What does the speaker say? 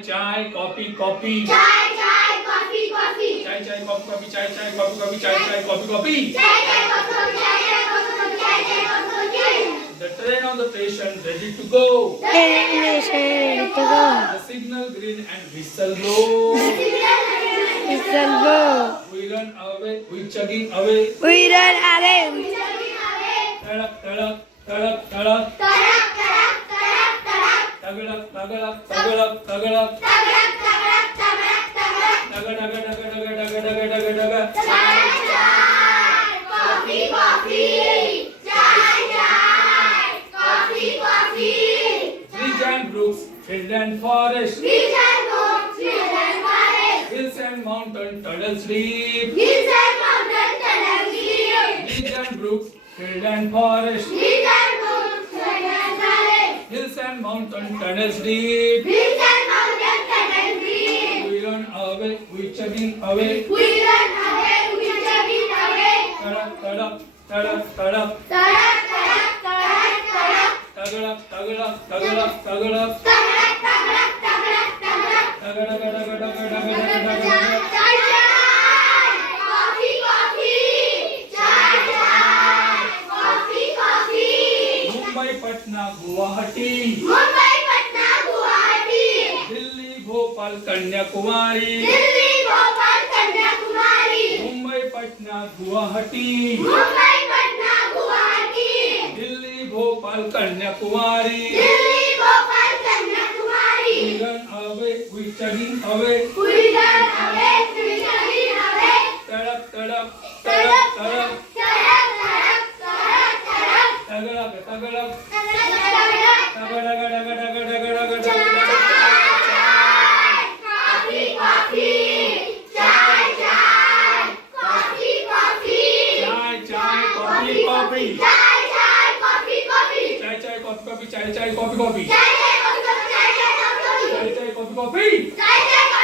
chai, coffee, coffee. Chai, chai, coffee, coffee. Chai, chai, coffee, coffee, chai, chai, coffee, coffee, chai, chai, coffee, coffee. Chai, chai, coffee, coffee, chai, chai, coffee, coffee, chai, chai, coffee, coffee. The train on the station ready to go. Destination to go. The signal green and whistle blow. Whistle blow. We run away, we chugging away. We run away. Tadak, tadak, tadak, tadak. Tarak, tarak, tarak, tarak. Tagalak, tagalak, tagalak, tagalak. Tarak, tarak, tarak, tarak. Daga, daga, daga, daga, daga, daga, daga, daga. Chai, chai, coffee, coffee. Chai, chai, coffee, coffee. Bridge and brooks, field and forest. Beach and boats, field and forest. Hills and mountain, tunnels deep. Hills and mountains, tunnels deep. Bridge and brooks, field and forest. Beach and boats, field and forest. Hills and mountain, tunnels deep. Beach and mountains, tunnels deep. We run away, we chugging away. We run away, we chugging away. Tadak, tadak, tadak, tadak. Tarak, tarak, tarak, tarak. Tagalak, tagalak, tagalak, tagalak. Tarak, tarak, tarak, tarak. Daga, daga, daga, daga, daga, daga, daga. Chai, chai, coffee, coffee. Chai, chai, coffee, coffee. Mumbai, Patna, Guwahati. Mumbai, Patna, Guwahati. Delhi, Bhopal, Kanyakumari. Delhi, Bhopal, Kanyakumari. Mumbai, Patna, Guwahati. Mumbai, Patna, Guwahati. Delhi, Bhopal, Kanyakumari. Delhi, Bhopal, Kanyakumari. We run away, we chugging away. We run away, we chugging away. Tadak, tadak, tadak, tadak. Tarak, tarak, tarak, tarak. Tagalak, tagalak. Tarak, tarak. Daga, daga, daga, daga, daga, daga, daga. Chai, coffee, coffee. Chai, chai, coffee, coffee. Chai, chai, coffee, coffee. Chai, chai, coffee, coffee. Chai, chai, coffee, coffee. Chai, chai, coffee, coffee. Chai, chai, coffee, coffee. Chai, chai, coffee, coffee. Chai, chai, coffee, coffee. Chai, chai,